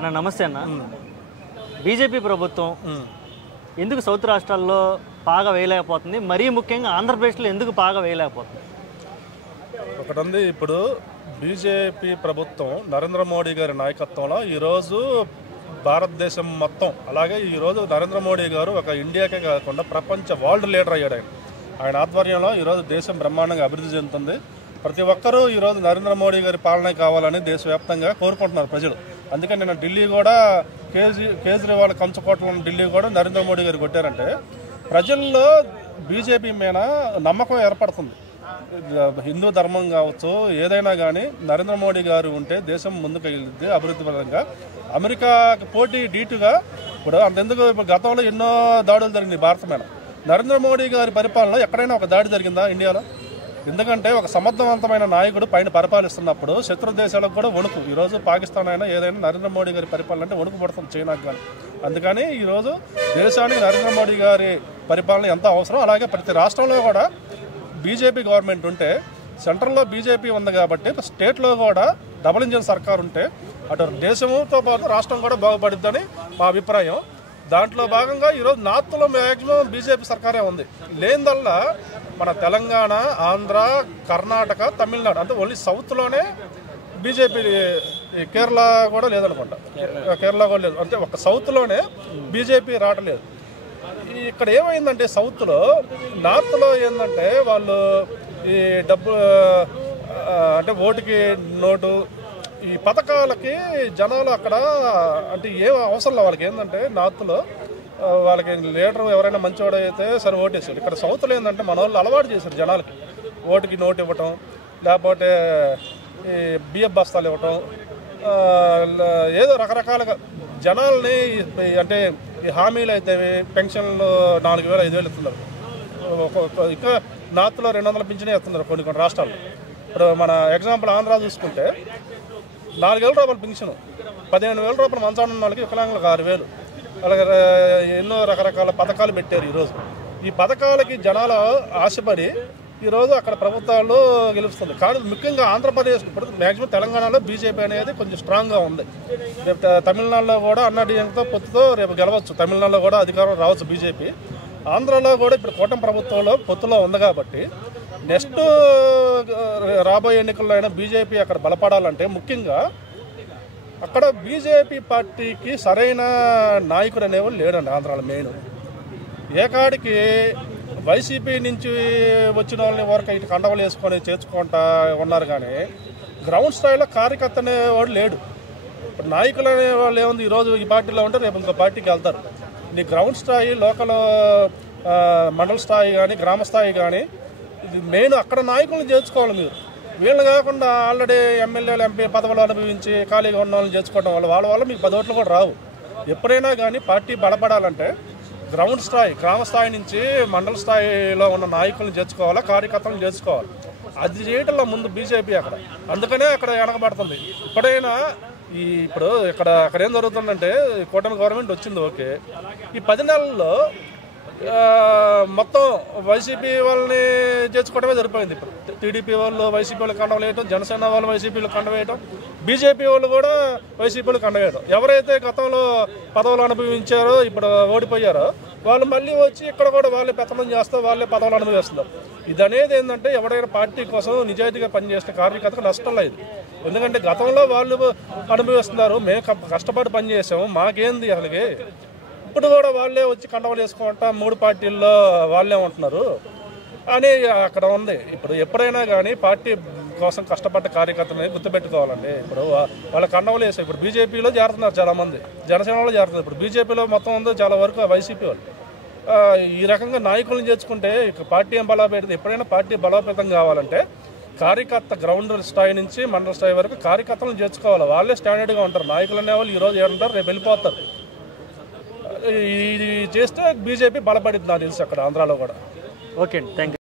అన్న నమస్తే అన్న. బీజేపీ ప్రభుత్వం ఎందుకు సౌత్ రాష్ట్రాల్లో పాగా వేయలేకపోతుంది, మరీ ముఖ్యంగా ఆంధ్రప్రదేశ్లో ఎందుకు పాగా వేయలేకపోతుంది? ఒకటి ఇప్పుడు బీజేపీ ప్రభుత్వం నరేంద్ర మోడీ గారి నాయకత్వంలో ఈరోజు భారతదేశం మొత్తం, అలాగే ఈరోజు నరేంద్ర మోడీ గారు ఒక ఇండియాకే కాకుండా ప్రపంచ వరల్డ్ లీడర్ అయ్యాడు. ఆయన ఆధ్వర్యంలో ఈరోజు దేశం బ్రహ్మాండంగా అభివృద్ధి చెందుతుంది. ప్రతి ఒక్కరూ ఈరోజు నరేంద్ర మోడీ గారి పాలన కావాలని దేశవ్యాప్తంగా కోరుకుంటున్నారు ప్రజలు. అందుకని నేను ఢిల్లీ కూడా కేజ్రీవాల్ కంచుకోటలను ఢిల్లీ కూడా నరేంద్ర మోడీ గారు కొట్టారంటే ప్రజల్లో బీజేపీ మీద నమ్మకం ఏర్పడుతుంది. హిందూ ధర్మం కావచ్చు, ఏదైనా కానీ నరేంద్ర మోడీ గారు ఉంటే దేశం ముందుకు వెళ్తుంది అభివృద్ధి పరంగా. అమెరికాకి పోటీ డీటుగా ఇప్పుడు అంతెందుకు, ఇప్పుడు గతంలో ఎన్నో దాడులు జరిగింది భారత మీద. నరేంద్ర మోడీ గారి పరిపాలనలో ఎక్కడైనా ఒక దాడి జరిగిందా ఇండియాలో? ఎందుకంటే ఒక సమర్థవంతమైన నాయకుడు పైన పరిపాలిస్తున్నప్పుడు శత్రు దేశాలకు కూడా వణుకు. ఈరోజు పాకిస్తాన్ అయినా ఏదైనా నరేంద్ర మోడీ గారి పరిపాలన అంటే వణుకు పడుతుంది చైనాకు కానీ. అందుకని ఈరోజు దేశానికి నరేంద్ర మోడీ గారి పరిపాలన ఎంత అవసరం. అలాగే ప్రతి రాష్ట్రంలో కూడా బీజేపీ గవర్నమెంట్ ఉంటే, సెంట్రల్లో బీజేపీ ఉంది కాబట్టి స్టేట్లో కూడా డబుల్ ఇంజిన్ సర్కార్ ఉంటే అటు దేశంతో పాటు రాష్ట్రం కూడా బాగుపడుద్దని మా అభిప్రాయం. దాంట్లో భాగంగా ఈరోజు నార్త్లో మ్యాక్సిమం బీజేపీ సర్కారే ఉంది. లేనిదల్లా మన తెలంగాణ, ఆంధ్ర, కర్ణాటక, తమిళనాడు అంటే ఓన్లీ సౌత్లోనే బీజేపీ. కేరళ కూడా లేదనుకుంటా, కేరళ కూడా లేదు. అంటే ఒక సౌత్లోనే బీజేపీ రావట్లేదు. ఇక్కడ ఏమైందంటే సౌత్లో, నార్త్లో ఏంటంటే వాళ్ళు ఈ డబ్బు అంటే ఓటుకి నోటు, ఈ పథకాలకి జనాలు అక్కడ అంటే ఏం అవసరం లేదు వాళ్ళకి. ఏంటంటే నార్త్లో వాళ్ళకి లీడర్ ఎవరైనా మంచివాడు అయితే సరే ఓటేసారు. ఇక్కడ సౌత్లో ఏంటంటే మన వాళ్ళు అలవాటు చేశారు జనాలకి ఓటుకి నోటు ఇవ్వటం, లేకపోతే ఈ బియ్యం బస్తాలు ఇవ్వటం, ఏదో రకరకాలుగా జనాల్ని. అంటే ఈ హామీలు అయితే పెన్షన్లు 4,000 5,000 ఇస్తున్నారు. ఇంకా నార్త్లో 200 పింఛనే ఇస్తున్నారు కొన్ని కొన్ని రాష్ట్రాలు. ఇప్పుడు మన ఎగ్జాంపుల్ ఆంధ్ర చూసుకుంటే 4,000 రూపాయలు పెన్షన్, 15,000 రూపాయలు మంచాన్న వాళ్ళకి, వికలాంగులకు 6,000. అలాగే ఎన్నో రకరకాల పథకాలు పెట్టారు. ఈరోజు ఈ పథకాలకి జనాలు ఆశపడి ఈరోజు అక్కడ ప్రభుత్వాలు గెలుస్తుంది. కానీ ముఖ్యంగా ఆంధ్రప్రదేశ్ ఇప్పుడు మ్యాక్సిమం తెలంగాణలో బీజేపీ అనేది కొంచెం స్ట్రాంగ్గా ఉంది. రేపు తమిళనాడులో కూడా అన్నాడీఎంతో పొత్తుతో రేపు గెలవచ్చు. తమిళనాడులో కూడా అధికారం రావచ్చు బీజేపీ. ఆంధ్రాలో కూడా ఇప్పుడు కూటమి ప్రభుత్వంలో పొత్తులో ఉంది కాబట్టి నెక్స్ట్ రాబోయే ఎన్నికల్లో అయినా బీజేపీ అక్కడ బలపడాలంటే ముఖ్యంగా అక్కడ బీజేపీ పార్టీకి సరైన నాయకుడు అనేవాళ్ళు లేడండి ఆంధ్రాలో. మెయిన్ ఏకాడికి వైసీపీ నుంచి వచ్చిన వాళ్ళని వరకు ఇటు కండవలు వేసుకొని చేర్చుకుంటా ఉన్నారు. కానీ గ్రౌండ్ స్థాయిలో కార్యకర్త అనేవాడు లేడు. ఇప్పుడు నాయకులు అనేవాళ్ళు ఏముంది, ఈరోజు ఈ పార్టీలో ఉంటే రేపు ఇంకో పార్టీకి వెళ్తారు. నీ గ్రౌండ్ స్థాయి, లోకల్ మండల స్థాయి కానీ గ్రామ స్థాయి కానీ ఇది మెయిన్. అక్కడ నాయకులను చేర్చుకోవాలి మీరు. వీళ్ళు కాకుండా ఆల్రెడీ ఎమ్మెల్యేలు ఎంపీ పదవులు అనుభవించి ఖాళీగా ఉన్న వాళ్ళని చేర్చుకోవడం వాళ్ళ మీకు 10 ఓట్లు కూడా రావు. ఎప్పుడైనా కానీ పార్టీ బలపడాలంటే గ్రౌండ్ స్థాయి, గ్రామ స్థాయి నుంచి మండల స్థాయిలో ఉన్న నాయకులను చేర్చుకోవాలా, కార్యకర్తలను చేర్చుకోవాలి. అది చేయటంలో ముందు బీజేపీ అక్కడ. అందుకనే అక్కడ వెనకబడుతుంది. ఇప్పుడైనా ఇప్పుడు అక్కడ ఏం జరుగుతుందంటే కూటమి గవర్నమెంట్ వచ్చింది ఓకే, ఈ 10 నెలల్లో మొత్తం వైసీపీ వాళ్ళని చేర్చుకోవడమే సరిపోయింది. ఇప్పుడు టీడీపీ వాళ్ళు వైసీపీ వాళ్ళు కండ వేయటం, జనసేన వాళ్ళు వైసీపీలు కండ వేయటం, బీజేపీ వాళ్ళు కూడా వైసీపీలు కండ వేయటం. ఎవరైతే గతంలో పదవులు అనుభవించారో ఇప్పుడు ఓడిపోయారో వాళ్ళు మళ్ళీ వచ్చి ఇక్కడ కూడా వాళ్ళే పెత్తనం చేస్తారు, వాళ్ళే పదవులు అనుభవిస్తున్నారు. ఇది అనేది ఏంటంటే ఎవరైనా పార్టీ కోసం నిజాయితీగా పనిచేసిన కార్యకర్తకు నష్టం లేదు. ఎందుకంటే గతంలో వాళ్ళు అనుభవిస్తున్నారు, మేము కష్టపడి పనిచేసాము, మాకేంది అసలుకి. ఇప్పుడు కూడా వాళ్ళే వచ్చి కండవలు వేసుకుంటా 3 పార్టీల్లో వాళ్ళే ఉంటున్నారు అని అక్కడ ఉంది. ఇప్పుడు ఎప్పుడైనా కానీ పార్టీ కోసం కష్టపడ్డ కార్యకర్తలని గుర్తుపెట్టుకోవాలండి. ఇప్పుడు వాళ్ళ కండవలు వేసారు. ఇప్పుడు బీజేపీలో చేరుతున్నారు చాలామంది, జనసేనలో చేరుతున్నారు. ఇప్పుడు బీజేపీలో మొత్తం ఉంది చాలా వరకు వైసీపీ వాళ్ళు. ఈ రకంగా నాయకులను చేర్చుకుంటే పార్టీ ఏం బలోపేతం. ఎప్పుడైనా పార్టీ బలోపేతం కావాలంటే కార్యకర్త గ్రౌండ్ స్థాయి నుంచి మండల స్థాయి వరకు కార్యకర్తలను చేర్చుకోవాలి. వాళ్ళే స్టాండర్డ్గా ఉంటారు. నాయకులు అనేవాళ్ళు ఈరోజు ఏమంటారు, రేపు వెళ్ళిపోతారు. ఇది చేస్తే బీజేపీ బలపడింది నాకు తెలిసి అక్కడ ఆంధ్రాలో కూడా. ఓకే అండి, థ్యాంక్ యూ.